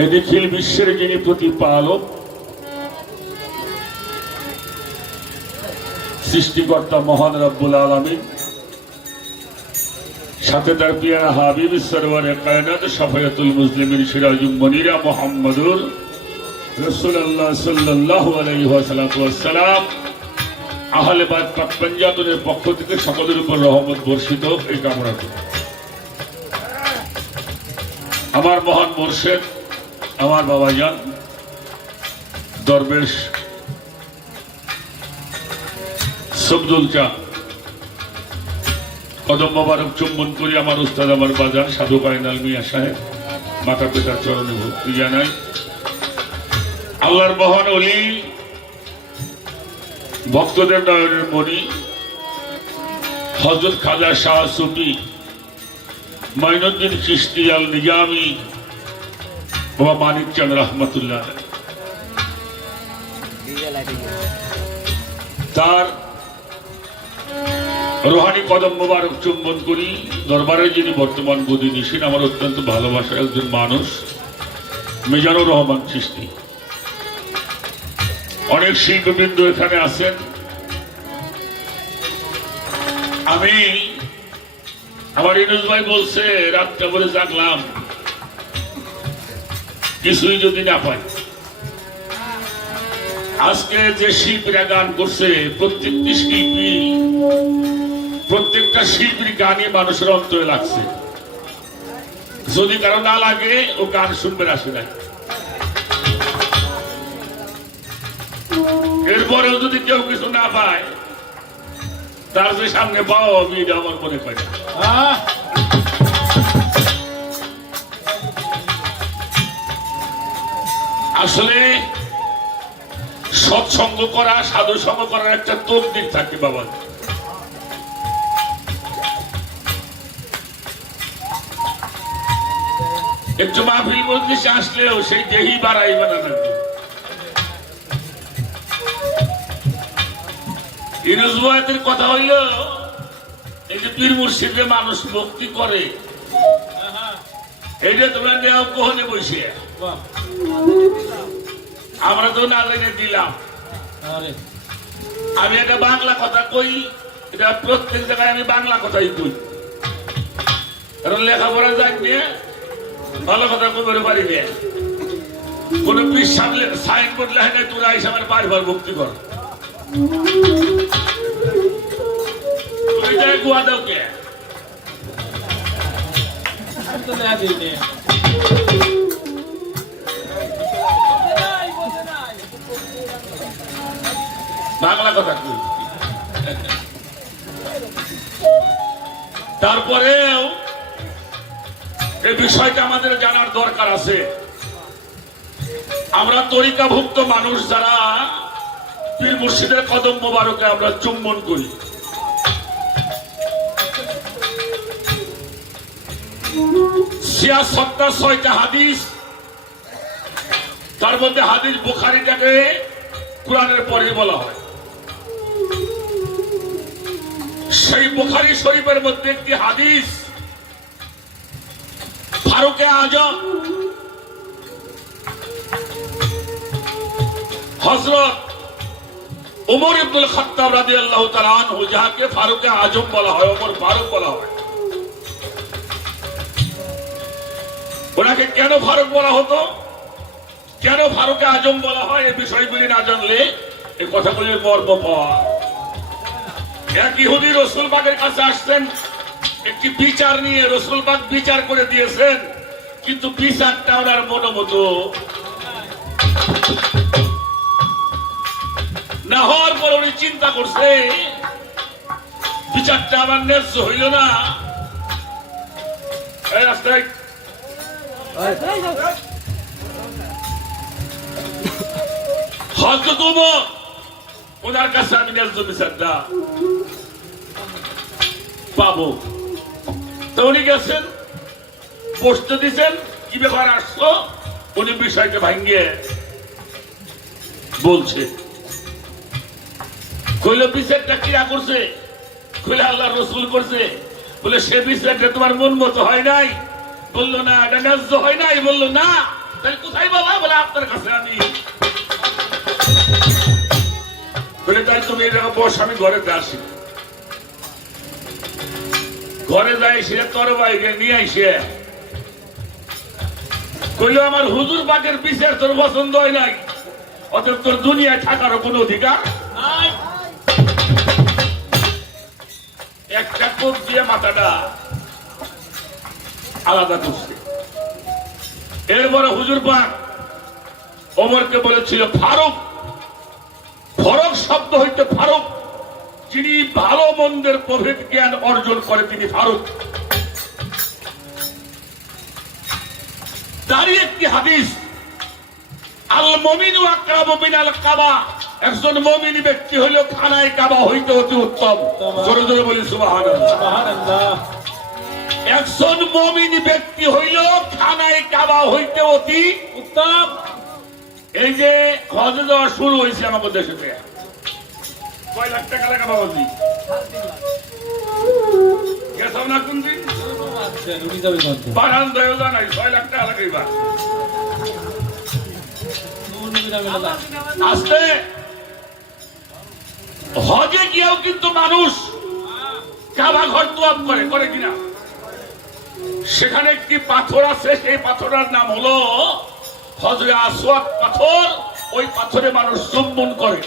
এই নিখিল বিশ্বের যিনি প্রতিপালক, সৃষ্টিকর্তা মহান রব্বুল আলামিন, সাথে তার পিয়ারা হাবিব সরওয়ারে কায়নাত শাফায়াতুল মুসলিমিন সিরাজুল মুনিরা মুহাম্মদুর রাসূলুল্লাহ সাল্লাল্লাহু আলাইহি ওয়াসাল্লাম আহলে বাইত পাক পঞ্জাবের পক্ষ থেকে সকলের উপর রহমত বর্ষিত হোক এই কামনা করি। আমার মহান মুর্শিদ, আমার বাবাজান দরবেশ সবদুল চা কদম মোবারক চুম্বন করি আমার উস্তাদ, আমার বাজার সাধু কায়নাল মিয়া সাহেব মাতা পিতার চরণে ভক্তি জানাই। আল্লাহর মহান ওলি, ভক্তদের নয়নের মণি হযরত খাজা শাহ সুফি মাইনুদ্দিন চিশতি আল নিজামি বাবা মানিক চাঁদ রহমতুল্লাহ তার রোহানি কদম মোবারক চুম্বন করি। দরবারে যিনি বর্তমান গদি নিশীন আমার অত্যন্ত ভালোবাসার একজন মানুষ মিজানুর রহমান চিশতি, অনেক শিল্পবৃন্দ এখানে আছেন। আমি আমার ইনুস ভাই বলছে রাতটা বলে জাগলাম, কিছুই যদি না পাই। আজকে যে শিল্পীরা গান করছে প্রত্যেকটা শিল্পীর গানই মানুষের অন্তরে লাগছে। যদি কারো না লাগে ও গান শুনবে আসে না। এরপরেও যদি কেউ কিছু না পায় তার যে সামনে পাওয়া বিয়ে আমার মনে হয় না। আসলে সৎসঙ্গ করা, সাধু সঙ্গ করার একটা তকদির থাকে বাবা। একটু মাহফিল মজলিসে আসলেও সেই দেহি বাড়াইবে না। ইনুসবাইতের কথা হইল এই যে পীর মুর্শিদে মানুষ ভক্তি করে, এইটা তোমরা নেও কোহনে বসে, আমরা তো না জেনে দিলাম। আমি একটা বাংলা কথা কই, এটা প্রত্যেক জায়গায় আমি বাংলা কথাই কই, কারণ লেখাপড়া জানি ভালো কথা কইতে পারি না। কোন পীর সামনে সাইনবোর্ড লেখা নেই তোরা এসে আমার বারবার ভক্তি কর, গুয়া দাও কে? বাংলা কথা কই। তারপরেও এই বিষয়টা আমাদের জানার দরকার আছে। আমরা তরিকাভুক্ত মানুষ যারা পীর মুর্শিদের কদম মোবারকে আমরা চুম্বন করি, ছিয়াত্তরটা 6টা হাদিস, তার মধ্যে হাদিস বুখারীটাকে কুরআনের পরে বলা হয়। সেই বুখারী শরীফের মধ্যে একটি হাদিস ফারুকে আজম হযরত ওমর ইবনুল খাত্তাব রাদিয়াল্লাহু তাআলা আনহু, যাকে ফারুকে আজম বলা হয়, ওমর ফারুক বলা হয়, ওনাকে কেন ফারুক বলা হতো, কেন ফারুকে আজম বলা হয়, এই বিষয়গুলি না জানলে এই কথাগুলির মর্ম পাওয়া। এক ইহুদি রাসূল পাকের কাছে আসছেন একটি বিচার নিয়ে, রাসূল পাক বিচার করে দিয়েছেন, কিন্তু বিচারটা ওনার মনোমতো না হওয়ার পর উনি চিন্তা করছে বিচারটা আমার ন্যায্য হইল না। এই রাস্তায় হযরত ওমর ওনার কাছে আমি ন্যায্য বিচারটা পাবো। তো উনি গেছেন, পোস্ট দিচ্ছেন, কি ব্যাপার আসছো, উনি বিষয়টা ভাঙ্গিয়ে বলছে। কইল বিচারটা কিরা করছে, কইলে আল্লাহ রসুল করছে। বলে সে বিচারটা তোমার মন মতো হয় নাই? বললো না। এটা ন্যায্য হয় নাই? বললো না। তাহলে কোথায় বাবা? বলে আপনার কাছে আমি। বলে তাই তুমি এই জায়গা বস, আমি ঘরেতে আসি। ঘরে যাই, সে তোর বাইকে নিয়ে আইসে কইল আমার হুজুর পাকের বিচার তোর পছন্দ হয় নাই, অতএব তোর দুনিয়ায় থাকারও কোনো অধিকার নাই। একটা কোপ দিয়ে মাথাটা আলাদা করছে। এরপরে হুজুর পাক ওমরকে বলেছিল ফারুক। ফরক শব্দ হইতে ফারুক, যিনি ভালো মন্দের প্রভেদ জ্ঞান অর্জন করে তিনি ফারুক। তারই একটি হাদিস, আল মুমিনু আকরাবু মিনাল কাবা, একজন মুমিন ব্যক্তি হইল খানায় কাবা হইতে অতি উত্তম। জোরে জোরে বলি সুবহানাল্লাহ। সুবহানাল্লাহ। একজন মুমিন ব্যক্তি হইল খানায় কাবা হইতে অতি উত্তম। এই যে হজে যাওয়া শুরু হয়েছে আমাদের দেশে, কয় লাখ টাকা লাগা বাবা জি গেছাও না কোন দিন বারান দয় নাই 6 লাখ টাকা লাগাইবা। আস্তে হজে গিয়েও কিন্তু মানুষ কাবা ঘর তোয়াব করে, করে কিনা? সেখানে একটি পাথর আছে, সেই পাথরের নাম হলো হজরে আসওয়াদ পাথর। ওই পাথরে মানুষ চুম্বন করে।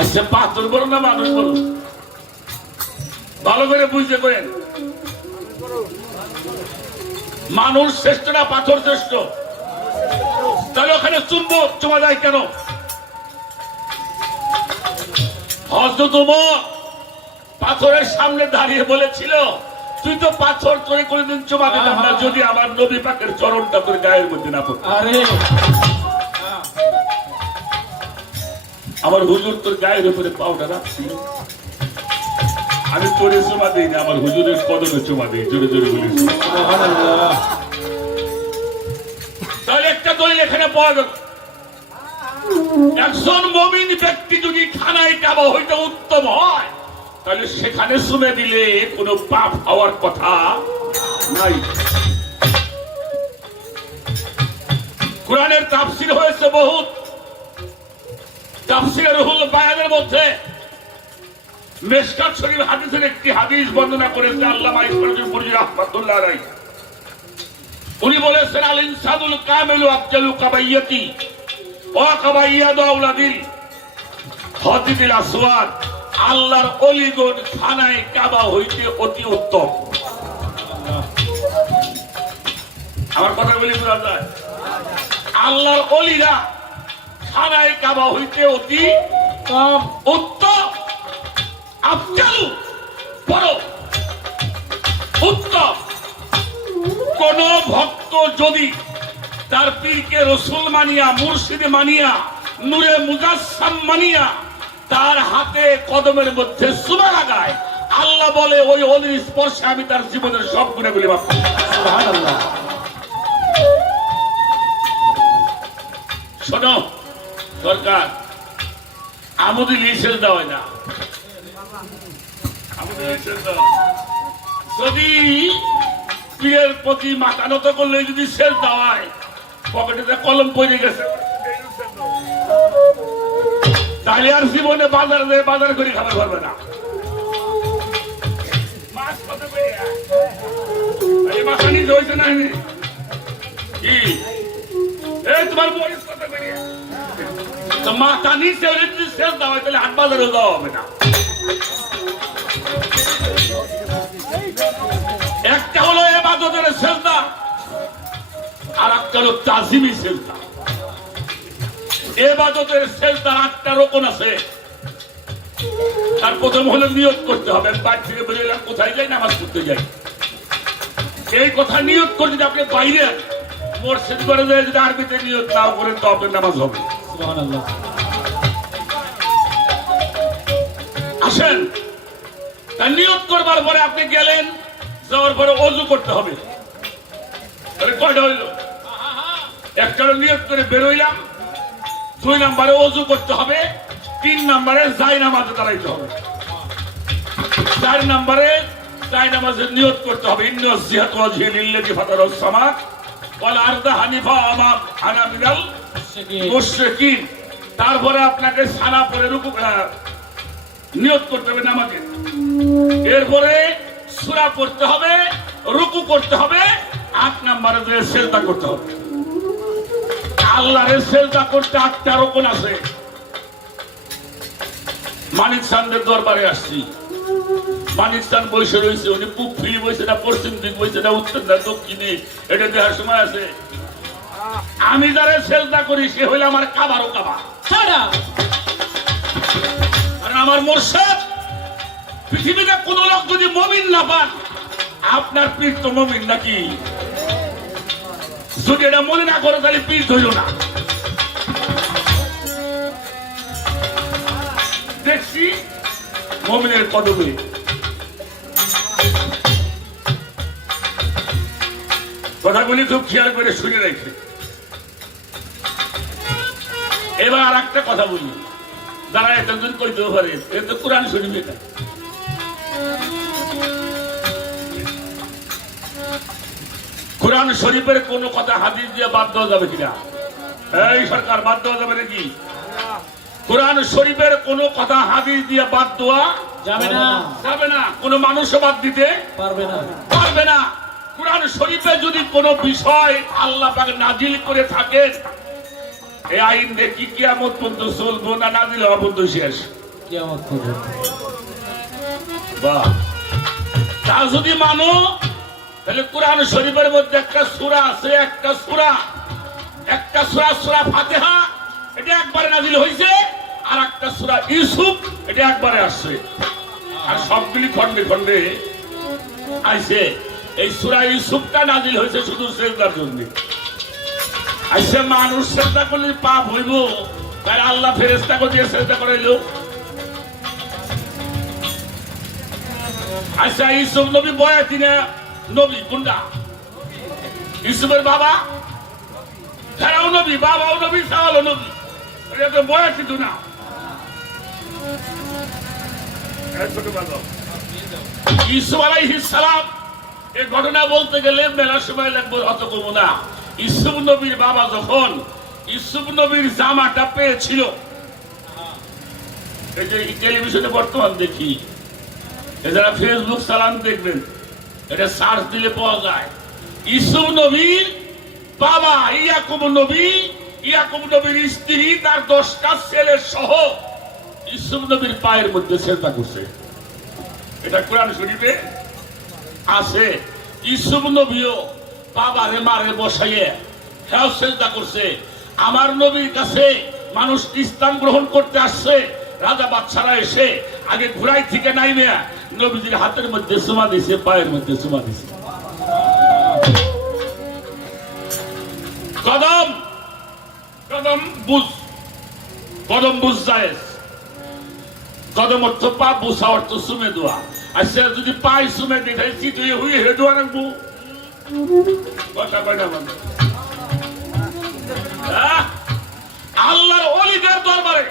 আচ্ছা পাথর বলো না মানুষ বলো? ভালো করে বুঝতে করেন, মানুষ শ্রেষ্ঠ না পাথর শ্রেষ্ঠ? তাহলে ওখানে চুমা যায় কেন? হযরত ওমর পাথরের সামনে দাঁড়িয়ে বলেছিল, তুই তো পাথর তোরে কোনদিন চুমা দিতাম না যদি আমার নবী পাকের চরণটা তোর গায়ের মধ্যে না পড়তো। আরে আমার হুজুর তোর গায়ের উপরে পাউডার রাখছি, আমি তোরে চুমা দিই না, আমার হুজুরের কদমে চুমা দিই। জোরে জোরে বলিস। তাহলে একটা দলিল এখানে পাওয়া গেল, একজন মুমিন ব্যক্তি যদি খানায় কাবা হইতে উত্তম হয়, তাহলে সেখানে চুমে দিলে কোনো পাপ হওয়ার কথা নাই। কোরআনের তাফসীর হয়েছে বহুত। তাফসীরে রুহুল বায়ানের মধ্যে মিশকাত শরীফ হাদিসের একটি হাদিস বর্ণনা করেছে আল্লামা ইসমাঈল বুরজি রাহমাতুল্লাহ আলাইহি। উনি বলেছেন, আল ইনসানুল কামিলু আফজালু কাবাইয়াতি ওয়া কাবাইয়াদু আওলাদিল হদিল আসওয়াদ। আল্লাহর অলিগণ খানায় কাবা হইতে অতি উত্তম। আমার কথা বলি বোঝা যায়? আল্লাহর অলিরা খানায় কাবা হইতে অতি উত্তম, আফজালু বড় উত্তম। কোন ভক্ত যদি তার পীরকে রসুল মানিয়া, মুর্শিদ মানিয়া, নূরে মুজাসসাম মানিয়া তার হাতে কদমের মধ্যে চুমা লাগায়, আল্লাহ বলে ওই অলির স্পর্শে আমি তার জীবনের সব গুনাহগুলি মাফ করি। সুবহানাল্লাহ। শোনো সরকার, আমদি লিসেল দেওয়া না, যদি পীরের প্রতি মাথা নত করলে যদি সেল দেওয়ায় পকেটে কলম পড়ে গেছে, তাহলে আর জীবনে বাজার করে খাবার পারবে না। মাছ কত মাথা নিচে হয়েছে না কি? তোমার বয়স কত করে? মাথা নিচে হলে যদি সেল দেওয়া হয় তাহলে হাট বাজারে দেওয়া হবে না। একটা হলো ইবাদতের সেজদা, আর একটা হলো তাজিমি সেজদা। ইবাদতের সেজদার 8টা রকম আছে। তার প্রথম হলো নিয়ত করতে হবে, আমি বাড়ি থেকে বেরিয়ে এলাম, কোথায় যাই? নামাজ পড়তে যাই। এই কথা নিয়ত করে যদি আপনি বাইরে মসজিদ করে যায়, যদি আরবিতে নিয়ত নাও করেন তো আপনার নামাজ হবে। সুবহানাল্লাহ। আসেন, তার নিয়ত করবার পরে আপনি গেলেন, যাওয়ার পরে ওযু করতে হবে। কয়টা হইল? একটা নিয়ত করে বেরোইলাম, 2 নম্বরে ওযু করতে হবে, 3 নম্বরে জায়নামাজে দাঁড়াইতে হবে, 4 নম্বরে যাই নামাজের নিয়ত করতে হবে ইন্না জিহাত ওয়াজহি লিল্লাযী ফাতারাস সামাত ওয়াল আরদা হানিফা আমা আনা মিনাল মুশরিকিন। তারপরে আপনাকে সানা পরে রুকু নিয়ত করতে হবে নামাজে, এরপরে সূরা পড়তে হবে, রুকু করতে হবে, 8 নম্বরে যে সিজদা করতে হবে। আল্লাহর সিজদা করতে 8টা রকম আছে। মানিক চান্দের দরবারে আসছি, মানিক চাঁদ বসে রয়েছে, উনি পূব ফিরে বসে না পশ্চিম দিক বসে না উত্তর না দক্ষিণে, এটা দেওয়ার সময় আছে। আমি যারা সিজদা করি সে হইলে আমার কাবারও কাবা, কারণ আমার মুর্শিদ পৃথিবীতে কোন লোক যদি মুমিন না পান, আপনার পীর তো মুমিন নাকি? যদি এটা মনে না করে তাহলে পীর হইল না। দেখছি মুমিনের কদমে কথাগুলি খুব খেয়াল করে শুনে রেখে। এবার আর একটা কথা বলি, যারা এতজন কইতে পারে এ তো কোরআন শরীফ, এটা কোরআন শরীফের কোন কথা হাদিস দিয়ে বাদ দেওয়া যাবে কিনা? এই সরকার বাদ দেওয়া যাবে নাকি? কোরআন শরীফের কোন কথা হাদিস দিয়ে বাদ দেওয়া যাবে না, যাবে না। কোন মানুষও বাদ দিতে পারবে না, পারবে না। কোরআন শরীফে যদি কোন বিষয় আল্লাহ পাক নাজিল করে থাকেন, এই আইন দেখি কিয়ামত পর্যন্ত চলবো না, নাজিল হওয়া পর্যন্ত শেষ কিয়ামত পর্যন্ত। বাহ, তা যদি মানো তাহলে কোরআন শরীফের মধ্যে একটা সূরা আছে, একটা সূরা সূরা ফাতিহা, এটা একবারে নাজিল হয়েছে, আর একটা সূরা ইউসুফ, এটা একবারে আসছে, আর সবগুলি খন্ডে খন্ডে আইছে। এই সূরা ইউসুফটা নাজিল হয়েছে শুধু সিজদার জন্য। আইসে মানুষ সিজদা করলে পাপ হইব, তাই আল্লাহ ফেরেশতাকে দিয়ে সিজদা করাইলো। আচ্ছা, ইউসুফ নবী বয়াতি না নবী কোনটা? ইউসুফের বাবা ফেরাও নবী, বাবাও নবী, সাওয়ালও নবী, এটা তো বয়াতি তো না। ইউসুফ আলাইহিস সালাম এই ঘটনা বলতে গেলে মেলা সময় লাগবে, অত কম না। ইউসুফ নবীর বাবা যখন ইউসুফ নবীর জামাটা পেয়েছিল, এই যে টেলিভিশনে বর্তমান দেখি, যারা ফেসবুক চালান দেখবেন, এটা সার্চ দিলে পাওয়া যায়। ইউসুফ নবীর বাবা ইয়াকুব নবীর স্ত্রী তার 10টা ছেলে সহ ইউসুফ নবীর পায়ের মধ্যে সিজদা করছে। এটা কোরআন শরীফে আছে। ইউসুফ নবীও বাবারে মারে বসাইয়ে হেও সিজদা করছে। আমার নবীর কাছে মানুষ ইসলাম গ্রহণ করতে আসছে, রাজা বাদশারা এসে আগে ঘোড়ায় থেকে নাইবে নবীজির হাতের মধ্যে চুমা দিছে, পায়ের মধ্যে চুমা দিছে। কদম বুঝ যায়, কদম অর্থ পা, বুঝা অর্থ চুমে দেওয়া। আচ্ছা, যদি পায়ে চুমে দেখাই চিতুয়ে হুই হে দেওয়া রাখবো, কথা কয়টা মানে আল্লাহর ওলিদের দরবারে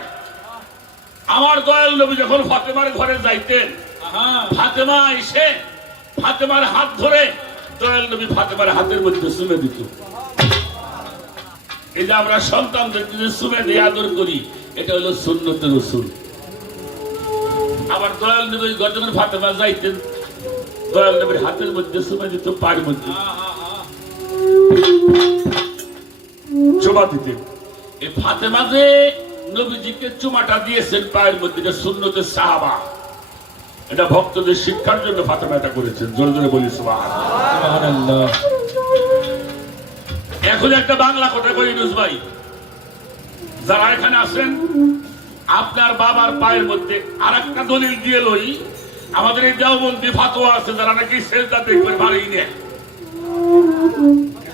আমার দয়াল নবী যখন ফাতেমার ঘরে যাইতেন, ফাতেমা এসে ফাতেমার হাত ধরে দয়াল নবী ফাতেমার হাতের মধ্যে চুমে দিত। এই যে আমরা সন্তানদেরকে যে চুমে দিয়ে আদর করি, এটা হলো সুন্নতে রাসূল। আবার দয়াল নবী যখন ফাতেমা যাইতেন, দয়াল নবীর হাতের মধ্যে চুমে দিত, পায়ের মধ্যে চুমা দিতেন। এই ফাতেমা যে নবীজিকে চুমাটা দিয়েছেন পায়ের মধ্যে, এটা সুন্নতের সাহাবা, এটা ভক্তদের শিক্ষার জন্য ফাতেমা এটা করেছেন। জোরে জোরে বলি সুবহানাল্লাহ। এখন একটা বাংলা কথা কই ইউনুস ভাই, যারা এখানে আছেন, আপনার বাবার পায়ের মধ্যে আর একটা দলিল দিয়ে লই। আমাদের এই দেওবন্দি ফাতোয়া আছে, যারা নাকি সিজদা দেখবেন ভালোই নেয়,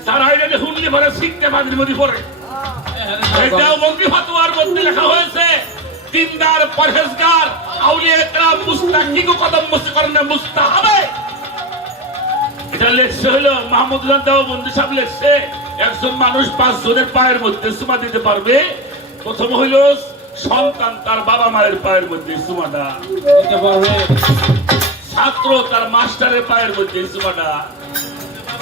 তারা এটা হুন্ডি ভরে শিখতে পারেন মধ্যে পড়ে। এই দেওবন্দি ফাতোয়ার মধ্যে লেখা হয়েছে, দিনদার পরহেজগার আউলিয়া কেরাম মুস্তাকিক কদম মুস্তাকরনে মুস্তাহাবে। এটা লেখছে হলো মাহমুদুল্লাহ দেওবন্দি সাহেব লেখছে, একজন মানুষ 5 জনের পায়ের মধ্যে চুমা দিতে পারবে। প্রথম হইল সন্তান তার বাবা মায়ের পায়ের মধ্যে চুমাটা দিতে পারবে। ছাত্র তার মাস্টারের পায়ের মধ্যে চুমাটা,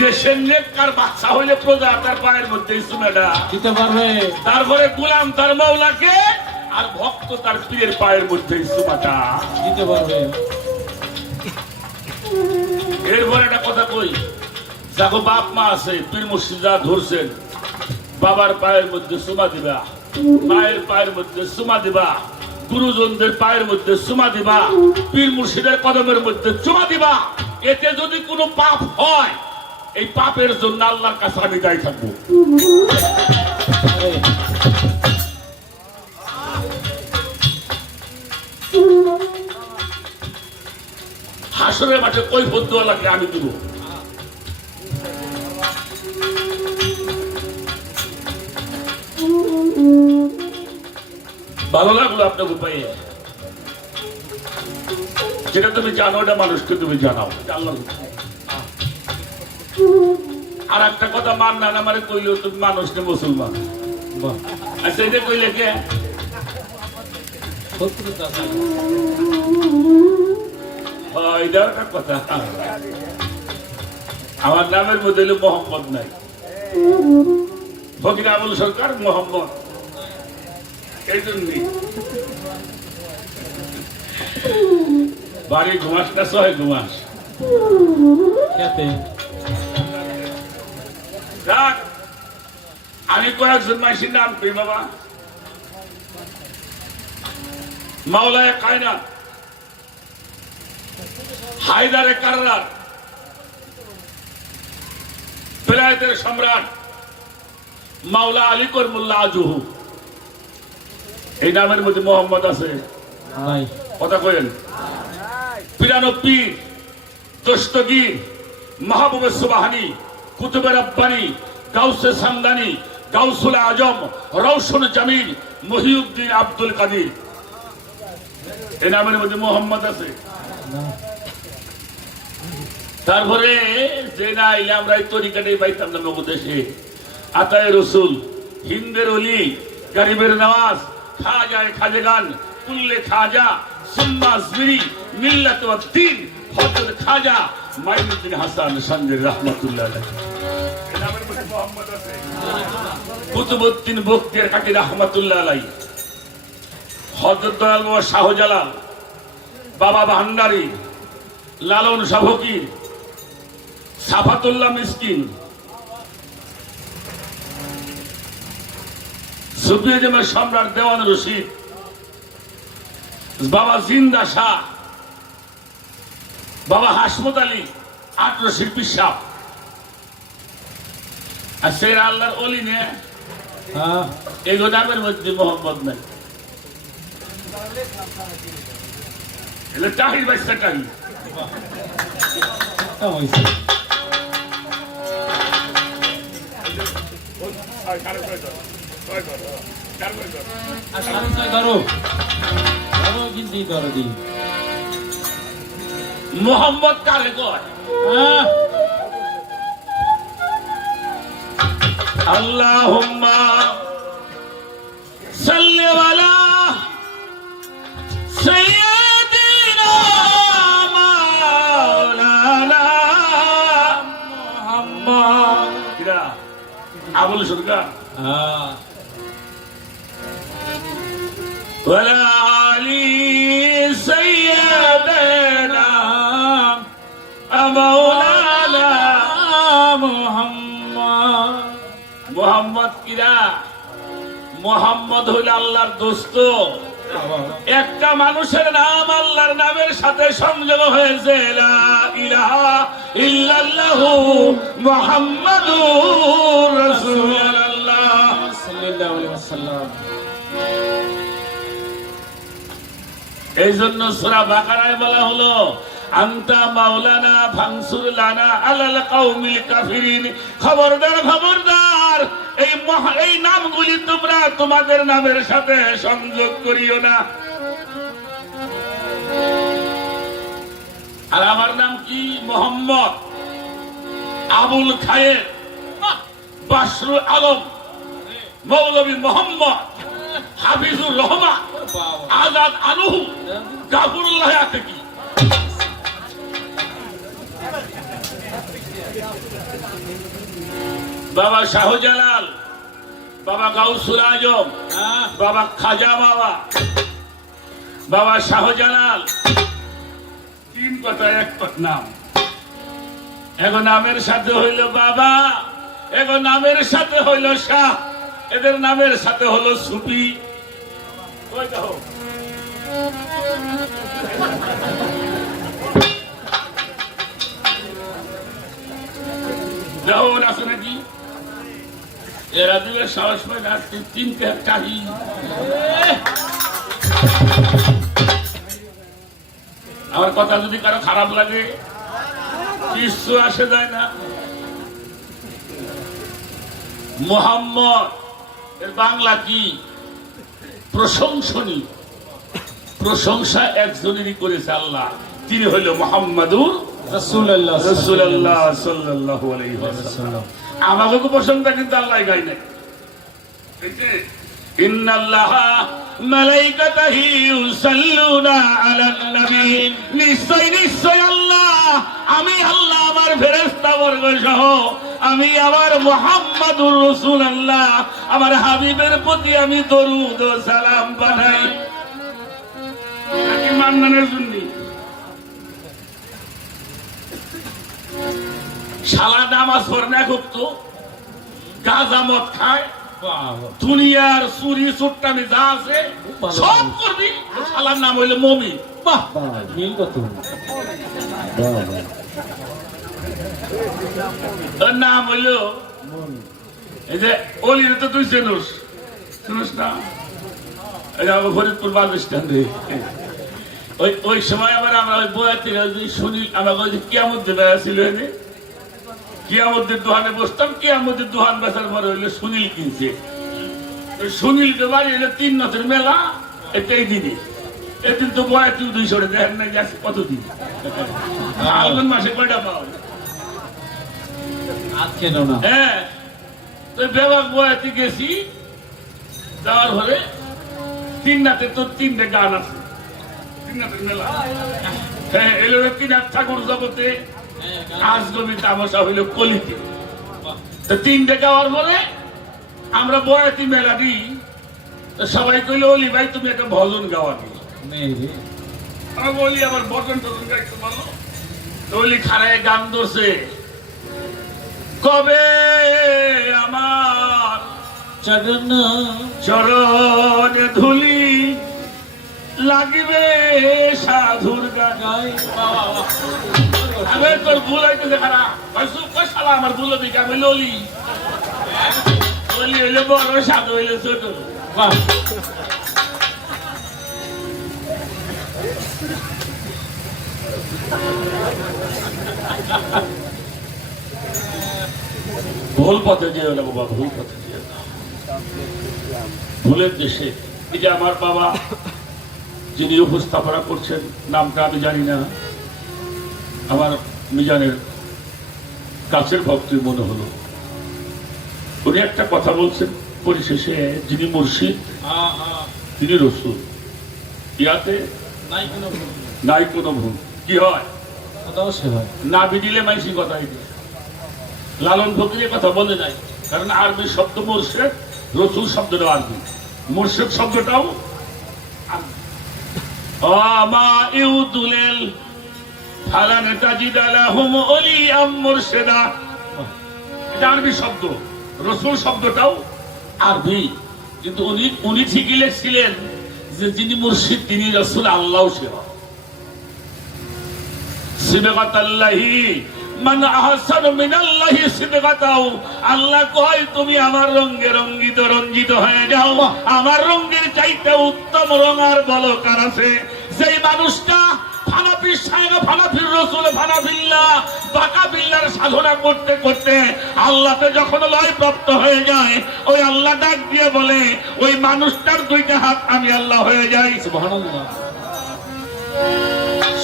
দেশের নেককার বাচ্চা হইলে প্রজা তার পায়ের মধ্যে চুমাটা দিতে পারবে। তারপরে গোলাম তার মাওলাকে, আর ভক্ত তার পীরের পায়ের মধ্যে চুমাটা দিতে পারবে। এরপরে একটা কথা কই, যাকে বাপ মা আছে পীর মুর্শিদা ধরছেন, বাবার পায়ের মধ্যে চুমা দিবা, মায়ের পায়ের মধ্যে চুমা দিবা, গুরুজনদের পায়ের মধ্যে চুমা দিবা, পীর মুর্শিদের কদমের মধ্যে চুমা দিবা। এতে যদি কোনো পাপ হয়, এই পাপের জন্য আল্লাহর কাছে আমি দায়ী থাকবো। হাসরের মাঠে কৈফিয়ত দেওয়া লাগে আমি দিব। ভালো লাগলো আপনার উপায়ে, যেটা তুমি জানো এটা মানুষকে তুমি জানাও। জানলাম আর একটা কথা, মান না মানে কইলেও তুমি মানুষকে মুসলমান। আচ্ছা এটা কইলে কে? এটাও একটা কথা। আমার নামের মধ্যে হলো মোহাম্মদ নাই, ফকির আবুল সরকার মোহাম্মদ, এই জন্যই বাড়ি ঘুমাস না সহে ঘুমাস। আমি কয়েকজন মাইসির নাম কই বাবা। মাওলায় কায়নাত, হায়দারে কাররার, বেলায়েতের সম্রাট মাওলা আলী করমুল্লাহ আজুহু, এই নামের মধ্যে মোহাম্মদ আছে? কথা কইেন। পিরানো পীর, দস্তগীর, মাহবুবে সুবহানী, কুতুবে রব্বানী, গাউসে সামদানি, গাউসুল আজম, রওশন জামিল, মহিউদ্দিন আব্দুল কাদির, এই নামের মধ্যে মোহাম্মদ আছে? তারপরে যে না আইলে আমরা এই তরিকাটাই পাইতাম না নবদেশে। আতায়ে রসুল, হিন্দের অলি, গরিবের নওয়াজ, খাজায়ে খাজগান, কুল্লে খাজা, সুন্নাহ আজমিরি, মিল্লাত ওয়াদ দ্বীন, হযরত খাজা মাইনুদ্দিন হাসান সঞ্জয় রাহমাতুল্লাহ আলাইহি, এই নামের মধ্যে মোহাম্মদ আছে? কুতুবউদ্দিন বখতিয়ার কাকি রাহমাতুল্লাহ আলাইহি, হযরত দয়াল বাবা শাহজালাল, বাবা ভান্ডারী, লালন শাহ ফকির, সাফাতুল্লাহ মিসকিন, সুফি জমের সম্রাট দেওয়ান রশিদ, বাবা জিন্দা শাহ, বাবা হাসমত আলী, 18 শিল্পী সাহ। আর সেই আল্লাহর অলি নে, এগো নামের মধ্যে মোহাম্মদ নাই। এলে তাহির বাইসা তাহির। মোহাম্মদ কারে কয়? আল্লাহুম্মা সাল্লি আলা সাইয়্যিদিনা মাওলানা মুহাম্মদ। কিরা আবুল সরকার ওয়ালা আলি সাইয়্যিদিনা মাওলানা মুহাম্মদ। মুহাম্মদ কিরা? মুহাম্মদ হইল আল্লাহর দোস্ত। একটা মানুষের নাম আল্লাহর নামের সাথে সংযোগ হয়েছে, লা ইলাহা ইল্লাল্লাহু মুহাম্মাদুর রাসূলুল্লাহ সাল্লাল্লাহু আলাইহি ওয়াসাল্লাম। এই জন্য সূরা বাকারায় বলা হলো, আনতা মাওলানা ফানসুর লানা আলাল কওমিল কাফিরিন। খবরদার খবরদার, এই নামগুলি তোমরা তোমাদের নামের সাথে সংযোগ করিও না। আর আমার নাম কি? মোহাম্মদ আবুল খায়ের, বাশরুল আলম, মৌলভী মোহাম্মদ, হাফিজুর রহমান, আজাদ আনুহু, গাফুরুল্লাহ আতিকি। বাবা শাহজালাল, বাবা গাউসুল আজম, বাবা খাজা বাবা, বাবা শাহজালাল, তিন কথা এক নাম। এখন নামের সাথে হইল বাবা, এখন নামের সাথে হইল শাহ, এদের নামের সাথে হলো সুফি। ওই দেখো যেমন আছে নাকি এরা দুয়ের সাহস পায় না, তিনটে চাহি। আমার কথা যদি কারো খারাপ লাগে কিছু আসে যায় না। মুহাম্মদ এর বাংলা কি? প্রশংসনীয়। প্রশংসা একজনেরই করেছে আল্লাহ, তিনি হইল মুহাম্মাদুর রাসূলুল্লাহ সাল্লাল্লাহু আলাইহি ওয়াসাল্লাম। আমাকে প্রশংসা কিন্তু আল্লাহ গাই নাই। ইন্নাল্লাহা মালাইকাতাহু ইউসাল্লুনা আলান নবী, নিশ্চয় নিশ্চয় আল্লাহ, আমি আল্লাহ আমার ফেরেশতা বর্গ সহ আমি আমার মুহাম্মাদুর রাসূলুল্লাহ আমার হাবিবের প্রতি আমি দরুদ ও সালাম পাঠাই। নাকি মান্নানের জন্য শালা নামাজ পড়ে না, খুব তো গাঁজা মদ খায়, দুনিয়ার চুরি চুট্টামি যা আছে সব করবি, শালার নাম হইলো মুমিন। নাম হইলো এই যে অলির তো তুই চেনুস, শুনুস না? ফরিদপুর বাস স্ট্যান্ডে ওই সময় আবার আমরা ওই বয়াতিরা শুনি, আমাকে কিয়ামত যে বেড়াছিল এনে কিয়ামতের দোকানে বসতাম, কিয়ামতের দোকান বেচার পরে হইলো সুনীল কিনছে। সুনীলকে বাড়ি এলো 3 নথের মেলা, এটাই দিনে এদিন তো বয়াতি 200 দেখেন না গেছে কতদিন। ফাল্গুন মাসে কয়টা পাও? হ্যাঁ, তো বেবাক বয়াতি গেছি, যাওয়ার পরে 3 রাতে তো 3টে গান আছে, 3 রাতের মেলা। হ্যাঁ, এলো 3 রাত ঠাকুর জগতে আজ নবী তামাশা হইল কলিতে। তো 3টে গাওয়ার পরে আমরা বয়াতি মেলা দিই, সবাই কইলো অলি ভাই তুমি একটা ভজন গাওয়া দিই। আমি বলি আবার ভজন টজন গাইতে পারলো? অলি খারায় গান ধরছে, কবে আমার চরণে ধুলি লাগিবে সাধুর গায়। আমি তোর ভুল হইতেছে খারাপ, শালা আমার ভুল দিকে আমি ললি ললি হইলে বড়, সাধু হইলে ছোট। ভুল পথে যেও না বাবা, ভুল পথে যেও না। ভুলের দেশে এই যে আমার বাবা যিনি উপস্থাপনা করছেন, নামটা আমি জানি না, আমার মিজানের কাছের ভক্তি মনে হলো। উনি একটা কথা বলছেন পরিশেষে, যিনি মুর্শিদ তিনি রসুল, ইয়াতে নাই কোনো ভুল। কি হয় না বিদিলে মাইসি কথা লালন ফকিরের কথা বলে নাই, কারণ আরবি শব্দ মুর্শিদ, রসুল শব্দটাও আরবি, মুর্শিদ শব্দটাও আরবি শব্দ, রসুল শব্দটাও আরবি। কিন্তু উনি ঠিকই লিখছিলেন যে যিনি মুর্শিদ তিনি রসুল, আল্লাহ সেবা সিবগাতাল্লাহি মান আহসানু মিনাল্লাহি সিবগাতাও। আল্লাহ কয় তুমি আমার রঙে রঞ্জিত রঞ্জিত হয়ে যাও, আমার রঙের চাইতে উত্তম রং আর বলো কার আছে? সেই মানুষটা ফানাফির সাহেব, ফানাফির রসুল, ফানাফিল্লাহ, বাকাবিল্লার সাধনা করতে করতে আল্লাহতে যখন লয় প্রাপ্ত হয়ে যায়, ওই আল্লাহ ডাক দিয়ে বলে ওই মানুষটার 2টা হাত আমি আল্লাহ হয়ে যাই। সুবহানাল্লাহ।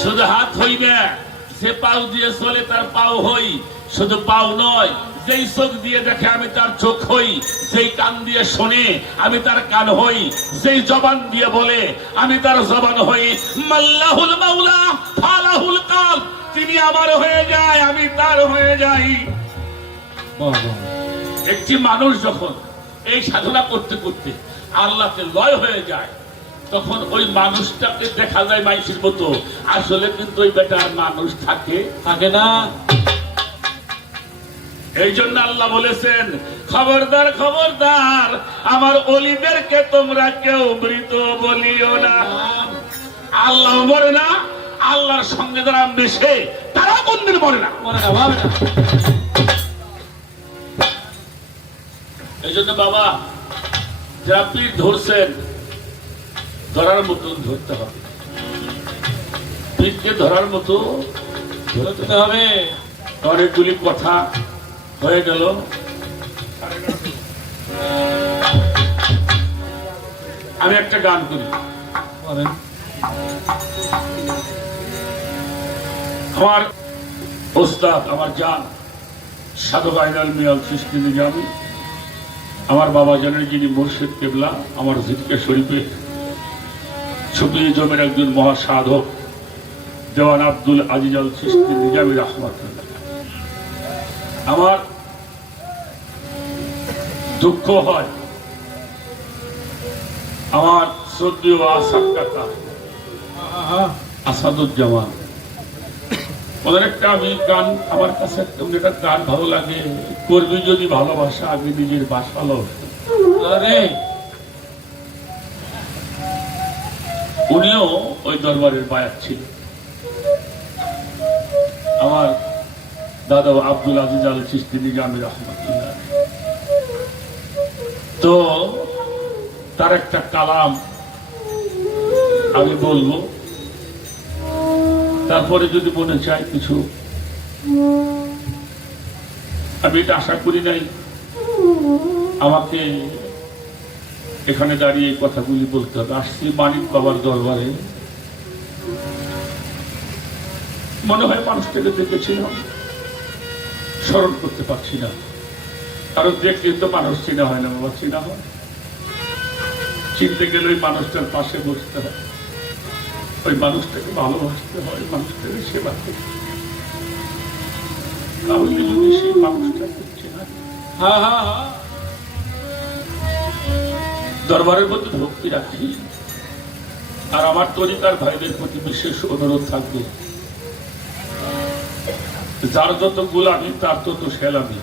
শুধু হাত হইবে, যে পাও দিয়ে চলে তার পাও হই, শুধু পাও নয়, যেই চোখ দিয়ে দেখে আমি তার চোখ হই, যেই কান দিয়ে শোনে আমি তার কান হই, যেই জবান দিয়ে বলে আমি তার জবান হই। মাল্লাহুল মাওলা ফালাহুল কালব, তিনি আমার হয়ে যায় আমি তার হয়ে যাই। একটি মানুষ যখন এই সাধনা করতে করতে আল্লাহকে লয় হয়ে যায়, তখন ওই মানুষটাকে দেখা যায় মানুষের মতো, আসলে কিন্তু ওই বেটার মানুষ থাকে না। এই জন্য আল্লাহ বলেছেন, খবরদার খবরদার, আমার অলিদেরকে তোমরা কেউ মৃত বলিও না। আল্লাহ মরে না, আল্লাহর সঙ্গে যারা মিশে তারা কোনদিন মরে না। এই জন্য বাবা, যারা পীর ধরছেন, ধরার মতন ধরতে হবে, পীরকে ধরার মতো ধরতে হবে। অনেকগুলি কথা হয়ে গেল, আমি একটা গান করি। আমার ওস্তাদ, আমার জান সাধক আইনাল মিয়াল সৃষ্টি নিজামী, আমার বাবা জানের যিনি মুর্শিদ কেবলা, আমার জিদকে শরীফে ছবি জমের একজন মহাসাধক দেওয়ান আব্দুল আজিজ আল সৃষ্টি নিজামী রহমাতুল্লাহ। আমার দুঃখ হয়, আমার শ্রদ্ধেয় আসাদ কাকা আসাদুজ্জামান, ওদের একটা আমি গান, আমার কাছে একটা গান ভালো লাগে, করবি যদি ভালোবাসা আগে নিজের বাসালো। আরে উনিও ওই দরবারের বায়াত ছিল। আমার দাদা আব্দুল আজিজ আল চিশতি নিজামী রহমাতুল্লাহ, তো তার একটা কালাম আমি বলবো, তারপরে যদি মনে চাই কিছু। আমি এটা আশা করি নাই আমাকে এখানে দাঁড়িয়ে এই কথাগুলি বলতে হবে। আসছি মানিক বাবার দরবারে, মনে হয় মানুষটাকে দেখেছিলাম, স্মরণ করতে পারছি না, কারণ দেখলে তো মানুষ চিনা হয় না বাবা, চিনা হয়। চিনতে গেলে ওই মানুষটার পাশে বসতে হয়, ওই মানুষটাকে ভালোবাসতে হয়, মানুষটাকে সেবা করতে হয়। তাহলে যদি সেই মানুষটা করছে না, দরবারের মধ্যে ভক্তি রাখি। আর আমার তরিকার ভাইদের প্রতি বিশেষ অনুরোধ থাকবে, যার যত গোলামি তার তত সেলামি,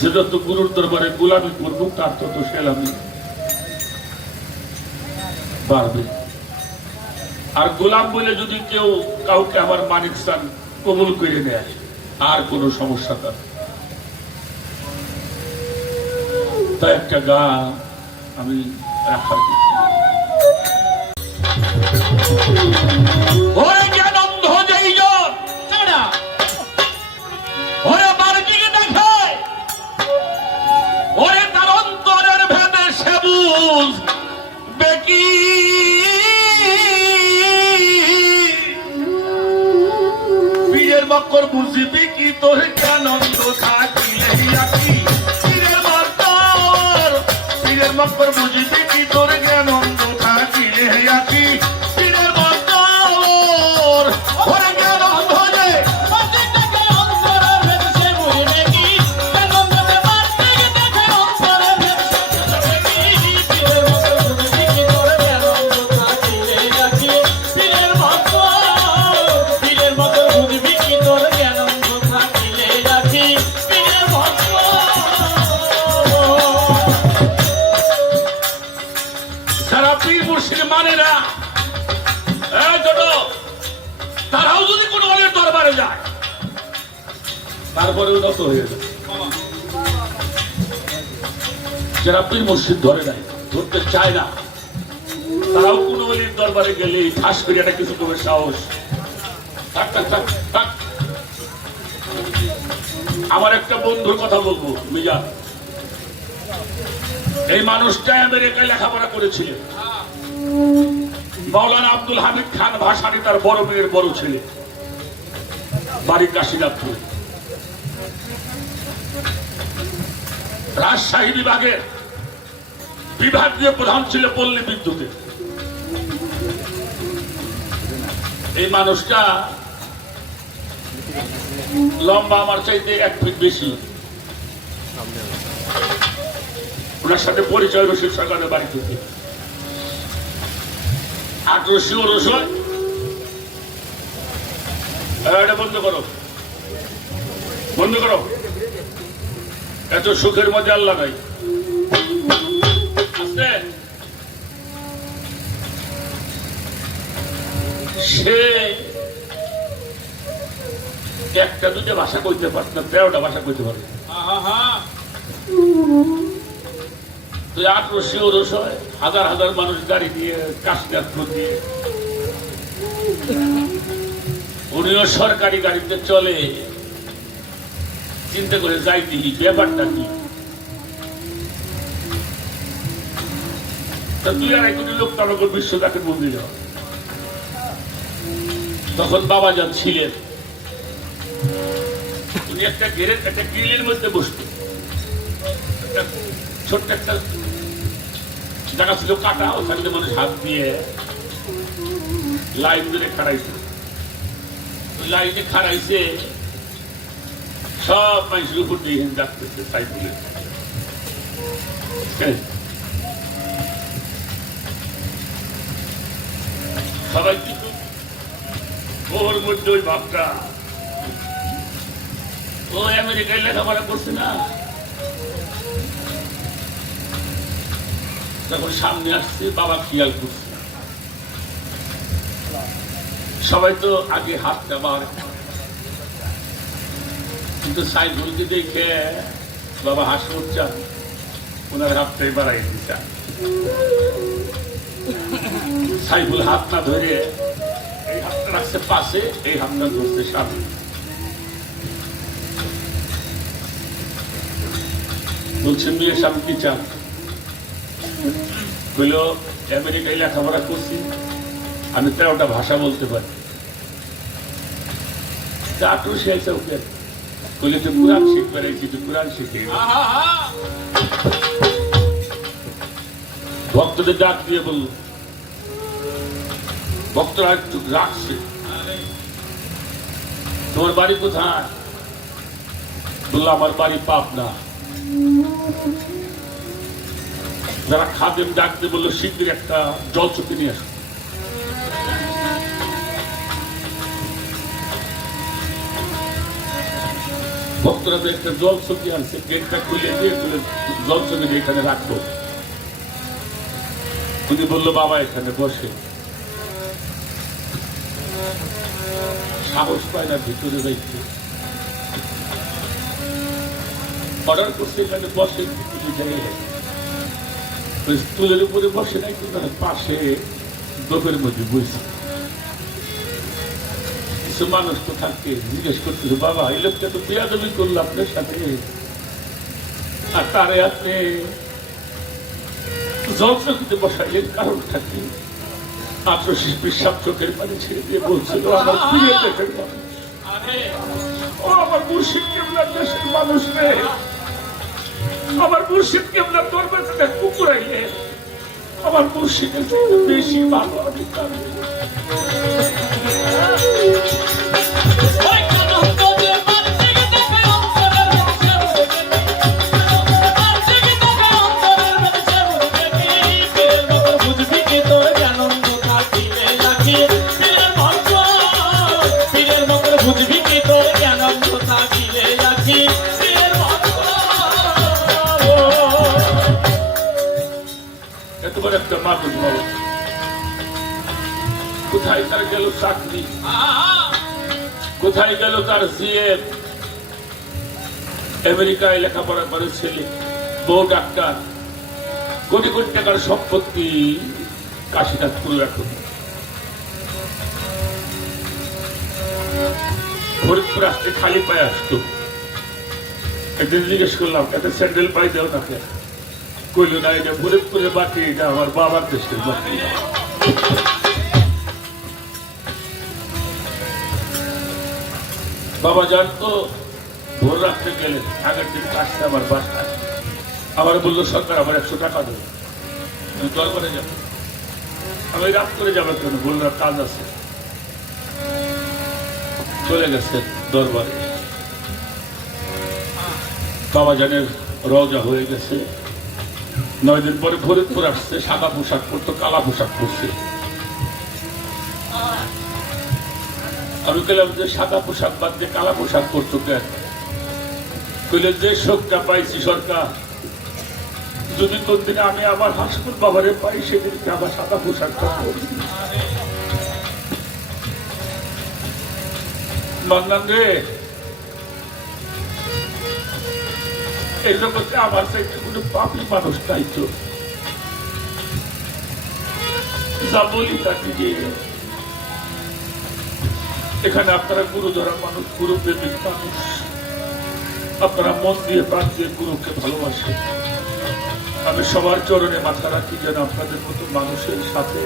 যে যত গুরুর দরবারে গোলামি করবো তার তত সেলামি বাড়বে। আর গোলাম বলে যদি কেউ কাউকে আমার মানিক স্থান কবুল করে নেয়, আর কোনো সমস্যা তার। তাই একটা গান আমি রাখার মকর বুঝবি কি তোর আনন্দ থাকিলে রাখি, পীরের মকর বুঝবি কি তোর আনন্দ থাকিলে রাখি, পীরের মকর ওরে আনন্দ যে মানে না, তারাও যদি কোনো অনেক দরবারে যায়, তারপরে নত হয়ে যায়। যারা পীর মুর্শিদ ধরে নাই, ধরতে চায় না, তারাও কোনো অলির দরবারে গেলে ঠাস করে একটা কিছু করে সাহস। আমার একটা বন্ধুর কথা বলবো, মিজান, এই মানুষটা আমেরিকায় লেখাপড়া করেছিলেন। মাওলানা আব্দুল হামিদ খান ভাসানী তার বড় মেয়ের বড় ছেলে, বাড়ি কাশীনাথপুর। রাজশাহী বিভাগের বিভাগীয় প্রধান ছিল পল্লী বিদ্যুতে। এই মানুষটা লম্বা আমার চাইতে 1 ফিট বেশি। ওনার সাথে পরিচয় রশিদ সরকারের বাড়ি থেকে 1800 এটা বন্ধ করো, বন্ধ করো। এত সুখের মধ্যে আল্লাহ নাই। সে একটা দুটো ভাষা কইতে পারত না, 13টা ভাষা কইতে পারে। তুই 1800 হাজার হাজার মানুষ গাড়ি দিয়ে কাশনাথপুর দিয়ে, উনিও সরকারি গাড়িতে চলে। চিন্তা করে যাইতে ব্যাপারটা কি? তা 2-2.5 কোটি লোক তারকর বিশ্ব তাকে মন্দির যাওয়া। তখন বাবাজান ছিলেন, উনি একটা গ্রিলের মধ্যে বসতেন। ছোট্ট একটা জায়গা ছিল কাটা, ওখানে মানুষ হাত দিয়ে লাইন ধরে খাড়াইছে। লাইনে খাড়াইছে, সব মানুষের উপর দিয়ে ডাকতেছে সাইকেলে। সবাই কিন্তু ওর মধ্যে ওই ভাবটা, ও আমেরিকায় লেখাপড়া করছে না, তখন সামনে আসছে, বাবা খেয়াল করছে। সবাই তো আগে হাতটা বার, কিন্তু সাইফুলকে দেখে বাবা হাসমুখ চান, ওনার হাতটাই বাড়াই দিতে। সাইফুল হাত না ধরে এই হাতটা রাখছে পাশে, এই হাতটা ধরছে সামনে। বলছেন মেয়ের সামনে কি চান? বলল আমেরিকায় লেখাপড়া করছি, আমি 13টা ভাষা বলতে পারি। ওকে বলে তুই কোরআন শিখতে পারিস, তুই কোরআন শিখে। ভক্তদের ডাক দিয়ে বলল, ভক্তরা একটু রাখছে, তোমার বাড়ি কোথায়? বললো আমার বাড়ি পাবনা। যারা খাদেম ডাক দিয়ে বললো শীঘ্র একটা জল চুকি নিয়ে আসো। ভক্তরা তো একটা জল চকি আনছে, গেটটা খুলে দিয়ে জল চকি দিয়ে এখানে রাখবো। উনি বললো বাবা এখানে বসে। সাহস পায় না ভিতরে যাইতে, অর্ডার করছে এখানে বসে। তুলের উপরে বসে নাই, কিন্তু পাশে দোপের মধ্যে বসে। কিছু মানুষ তো থাকতে জিজ্ঞেস করছিল, বাবা এই লোকটা তো বেয়াদবি করলো আপনার সাথে, আর তারে আপনি জল চকিতে বসাইলেন, কারণটা কি? মাত্র পেশাব চোখের পানি ছেড়ে দিয়ে বলছিল আমার প্রিয় দেশের মানুষ, ও আমার মুর্শিদ কেবলার দেশের মানুষ রে, আমার মুর্শিদ কেবলার দরবার থেকে কুকুরাইলে আমার মুর্শিদের থেকে বেশি ভালো আমি তার। একটা মানুষ বলো, কোথায় তার গেল চাকরি, কোথায় গেল তার জিএফ? আমেরিকায় লেখাপড়া করে ছেলে, বউ ডাক্তার, কোটি কোটি টাকার সম্পত্তি, কাশীনাথপুর এখন। ফরিদপুর আসতে খালি পায়ে আসতো। একদিন জিজ্ঞেস করলাম, এত স্যান্ডেল পাই দেও না কেন? কইল না, এটা ফরিদপুরের বাটি, এটা আমার বাবার দেশের বাটি। বাবা জানতো ভোর রাত্রে গেলেন, আগের দিন আসতে আমার বাসায়, আবার বললো সরকার আমার 100 টাকা দেবে, আমি দরবারে যাবো। আমি রাত করে যাবো কেন? বললাম কাজ আছে। চলে গেছে দরবারে। বাবাজানের রওজা হয়ে গেছে। 9 দিন পরে ফরিদপুর আসছে, সাদা পোশাক পরতো, কালা পোশাক পরছে। আমি বললাম যে সাদা পোশাক বাদ দিয়ে কালা পোশাক পরতো কেন? কইলে যে শোকটা পাইছি সরকার, যদি কোন দিনে আমি আমার হাসপুর বাবারে পাই সেদিনকে আমার সাদা পোশাকটা পরি। মান্নান রে, এই জগতে আমার চাইতে কোনো পাপী মানুষ নাই তো। যা বলি তা দিয়ে এখানে আপনারা গুরু ধরা মানুষ, গুরু প্রেমিক মানুষ, আপনারা মন দিয়ে প্রাণ দিয়ে গুরুকে ভালোবাসেন। আমি সবার চরণে মাথা রাখি যেন আপনাদের মতো মানুষের সাথে,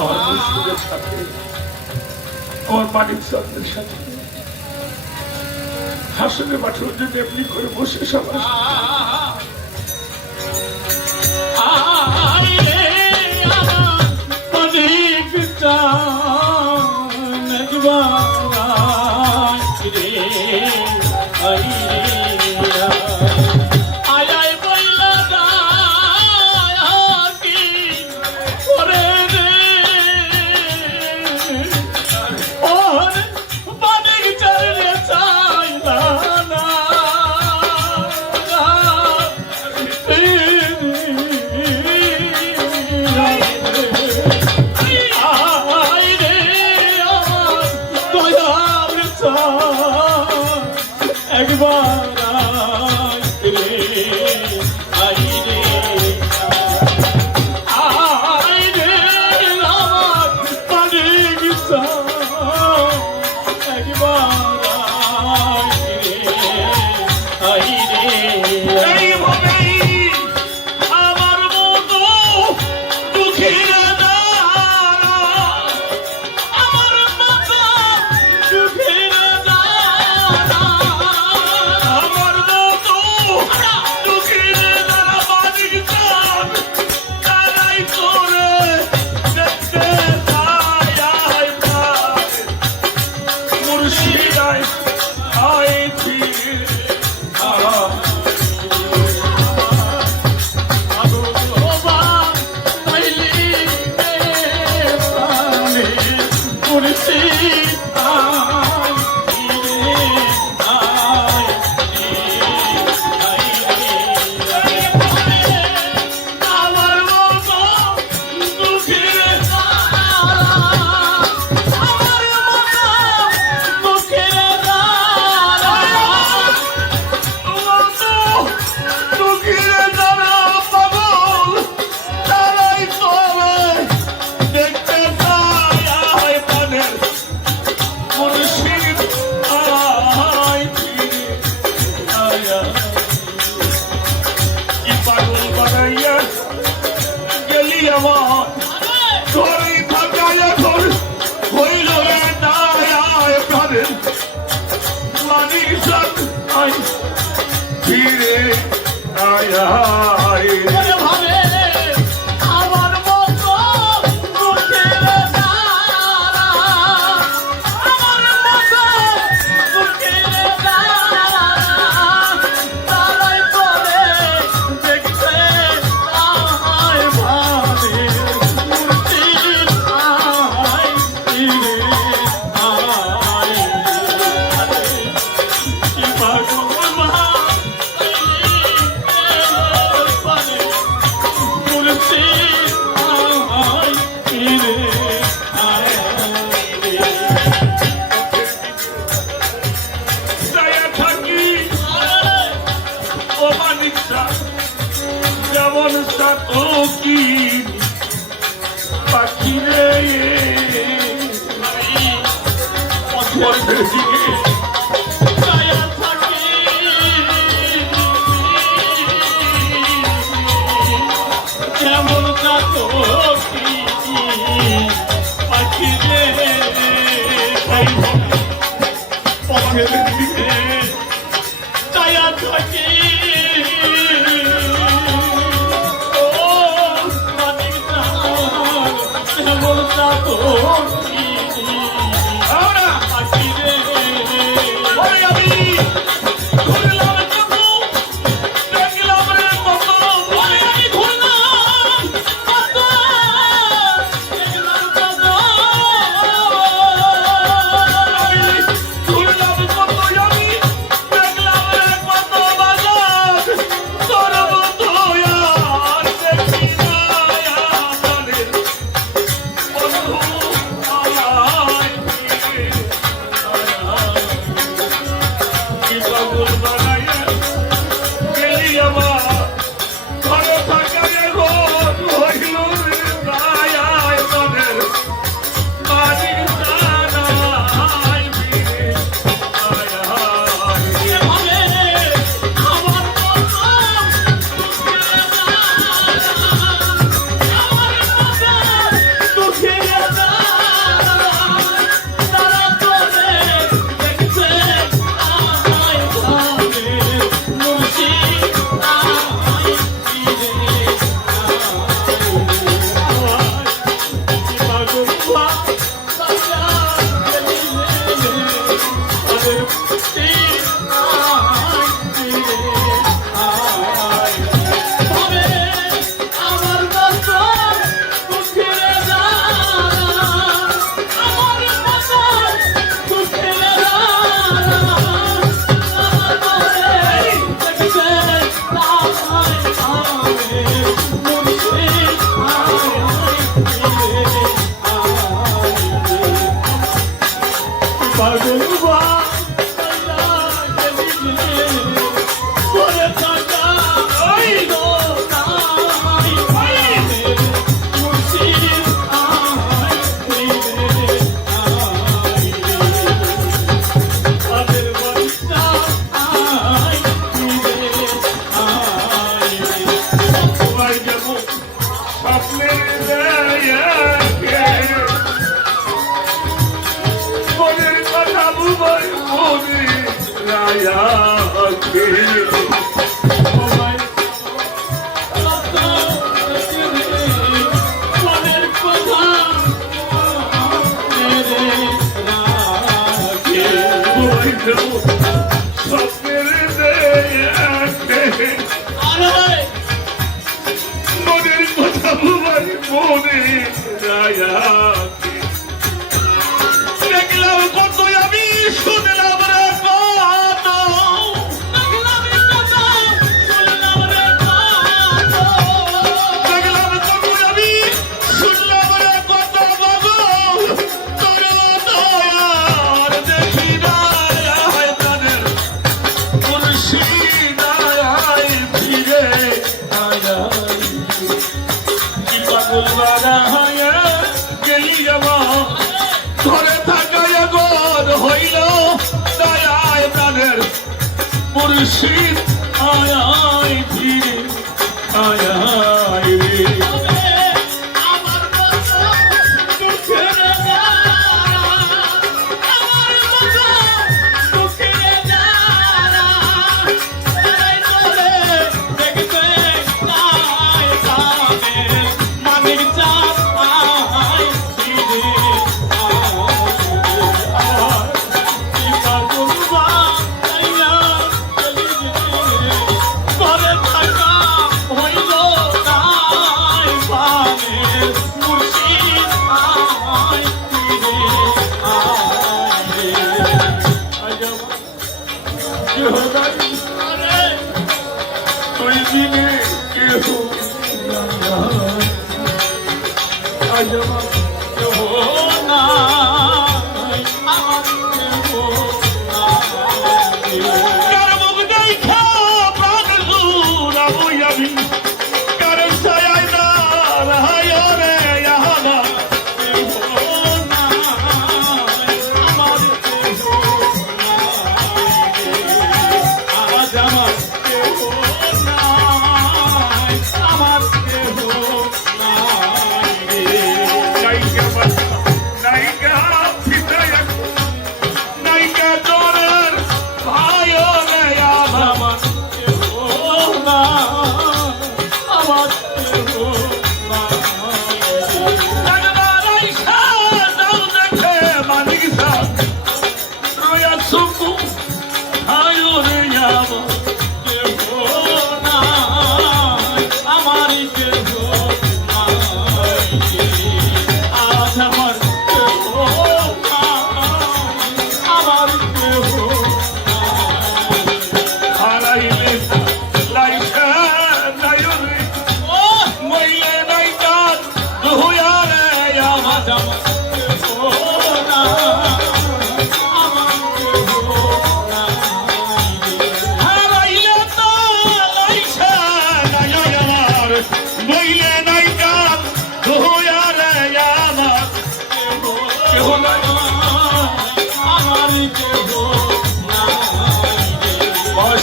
আমার মুর্শিদের সাথে, আমার মানিক চন্দ্রের সাথে হাসনে মাঠের জন্য এমনি করে বসে সবার Ahora, aquí de... মনের কথা ভুবাই মনে দেখলাম কত আমি শুনলাম রে কত দেখলাম কত আমি শুনলাম রে কত বাবু তোর দয়ার দেখি না তাদের মুর্শিদায় ফিরে কি পাগল বাড়া হয়ে গেলি আমার ঘরে থাকায় গর হইল দয়ায় প্রাণের মুর্শিদ আয় ফিরে আয় রে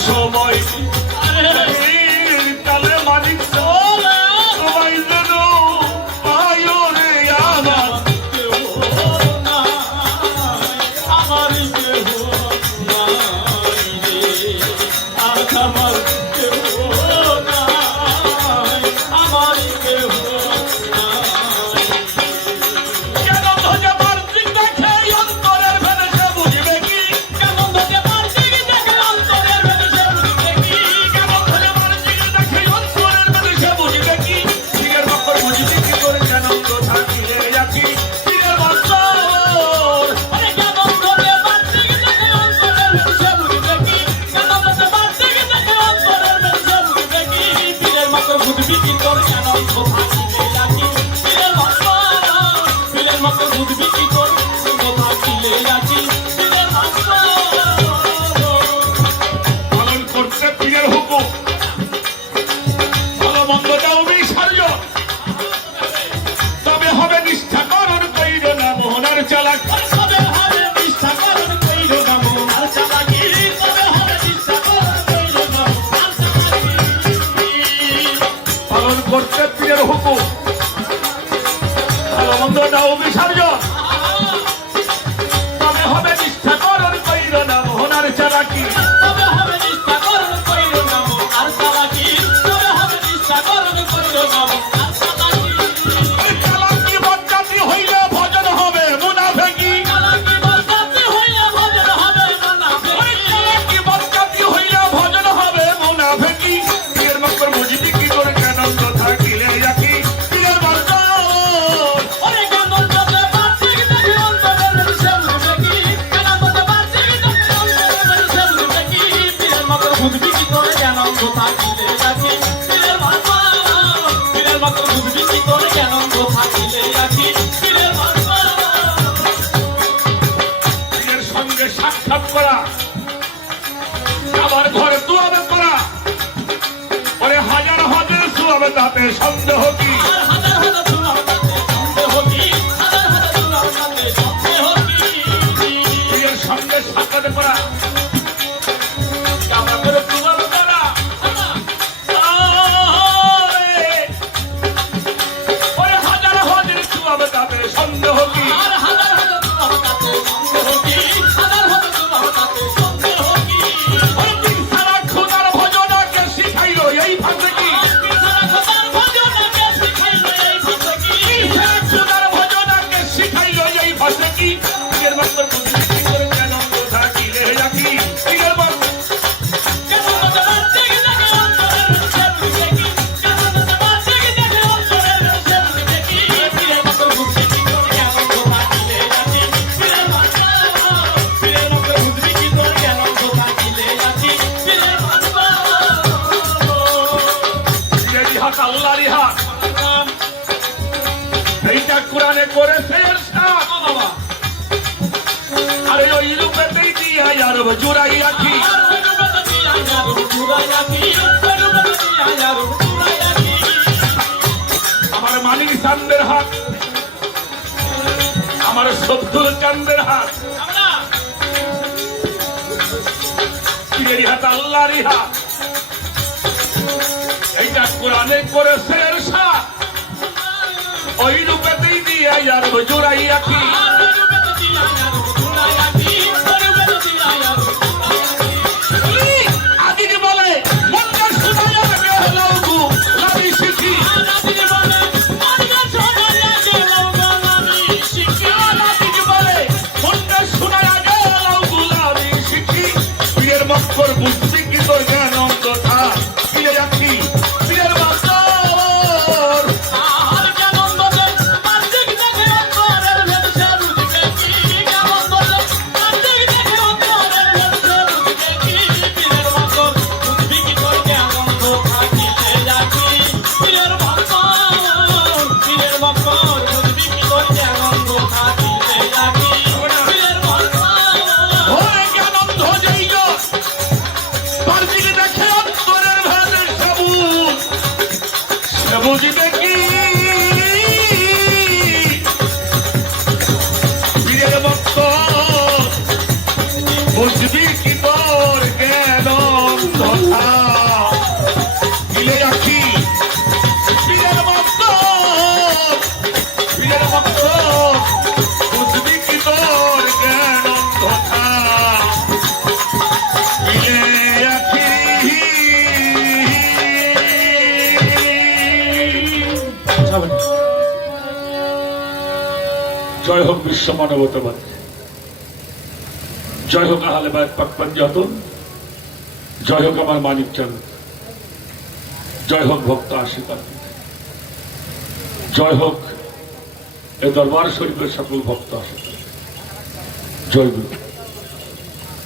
সময় কালে মালিক সবাই যেন আয়ো রে আমার আমার কেহ নাই রে আমার কেহ নাই আমার কেহ নাই কেন ভোজে মার্জিক দেখে অন্তরের ভেদে সে বুঝিবে কি কেন ভোজে মার্জিক দেখে অন্তরের ভেদে সে বুঝিবে কি কেন ভোজে মার্জিক দেখে অন্তরের ভেদে সে বুঝিবে কি পীরের মক্কর বুঝিবে কি করে কেন তো থাকিলে রাখি পীরের মক্কর আরে কেন ভোজে মার্জিক দেখে অন্তরের ভেদে সে বুঝিবে কি কেন ভোজে মার্জিক দেখে অন্তরের ভেদে সে বুঝিবে কি পীরের মক্কর বুঝবি কি করে কেন তো থাকিলে রাখি পীরের মক্কর বুঝবি কি করে তো থাকিলে রাখি পীরের মক্কর পালন করতে পীরের হুকুম ভালো মন্দ দাও বিসর্জ তবে হবে নিষ্ঠা করণ কইর না মোহনার চালাক তবে হবে নিষ্ঠা করণ কইরো না মোনার চালাকি তবে হবে নিষ্ঠা করণ কইরো না মোনার চালাকি পালন করতে পীরের হুকুম ভালো মন্দ দাও বিসর্জ তবে হবে নিষ্ঠা করণ কইর না মোহনার চালাকি ঘরে তুয়াবে করা ওরে হাজার হাজার শুয়াবে তাতে সন্দেহ কি আর হাজার হাজার চুলার তাতে সন্দেহ কি হাজার হাজার চুলার তাতে সন্দেহ কি প্রিয়ের সঙ্গে সাক্ষাৎ করা কামনা করে তুয়াবে করা ওরে হাজার হাজার শুয়াবে তাতে সন্দেহ কি আর হাজার হাজার চুলার তাতে সন্দেহ কি হাজার হাজার চুলার তাতে সন্দেহ কি ওরে দিন সারা খোদার ভজনাকে শিখাইলো এই ভাষা কি বিছানা খোদার ভজনাকে শিখাইলো এই ভাষা কি সারা খোদার ভজনাকে শিখাইলো এই ভাষা কি প্রিয়ের মাত্র বুদ্ধি করে কেন কথা কি রে রাখি প্রিয়ের মাত্র কেমন বাজার থেকে দেখে অন্তরের রহস্য বুঝে কি কেমন বাজার থেকে দেখে অন্তরের রহস্য বুঝে কি পীরের মতো বুঝি কি করে কেমন কথা দিলে যাচ্ছি পীরের মতো বুঝবি কি করে কেমন কথা দিলে যাচ্ছি পীরের মতো প্রিয়ের হাত আল্লাহরই হাত এইটা কোরআনে করেছে এরশাদ বাবা আরে ওই রূপেতেই দিয়া আর জুড়াই রাখি আর অনুগত দিয়া যার পুরাই রাখি অনুগত দিয়া যার পুরাই রাখি আমার মানিক চান্দের হাত আমার শব্দুল চান্দের হাত আমরা প্রিয়ের হাত আল্লাহরই হাত এইটা কোরআনে করেছে এরশাদ ওই রূপেতেই দিয়া আর জুড়াই রাখি আর অনুগত দিয়া যার পুরাই রাখি অনুগত দিয়া যার পুরাই রাখি আদিকে বলে মনটা শুনাইয়া লাগে হলো গু লাভি শিখি আদিকে বলে মনটা শুনাইয়া গেল আমি শিখি আদিকে বলে মনটা শুনাইয়া গেল গু লাভি শিখি প্রিয়ের মক্কর বুঝছি কি তোর জ্ঞান কথা প্রিয় রাখি প্রিয়ের মক্কর আর কেমন বলে মাঝিক দেখে অন্তরের ভেতরে বুঝবে কি কেমন বলে মাঝিক দেখে অন্তরের ভেতরে বুঝবে কি পীরের মতো বুঝবি কি করে কেমন কথা দিলে যাচ্ছি পীরের মতো বুঝবি কি করে কেমন কথা দিলে যাচ্ছি পীরের মতো হয়ে জ্ঞানন্ধ যেই জন, তার দিকে দেখে অন্তরের ভেতর সবুজ সে বুঝিবে কি পীরের ভক্ত বুঝবি কি তোর জ্ঞান অন্ধতা দিলে রাখি পীরের ভক্ত বুঝবি কি তোর জ্ঞান অন্ধতা দিলে রাখি জয় হোক বিশ্ব মানবতাবাদ জয় হোক আহলে বায়ত পাক পঞ্জাতন জয় হোক আমার মানিক চাঁদ জয় হোক ভক্ত আশিকার জয় হোক এ দরবার শরীফের সকল ভক্ত আশিকার জয় গুরু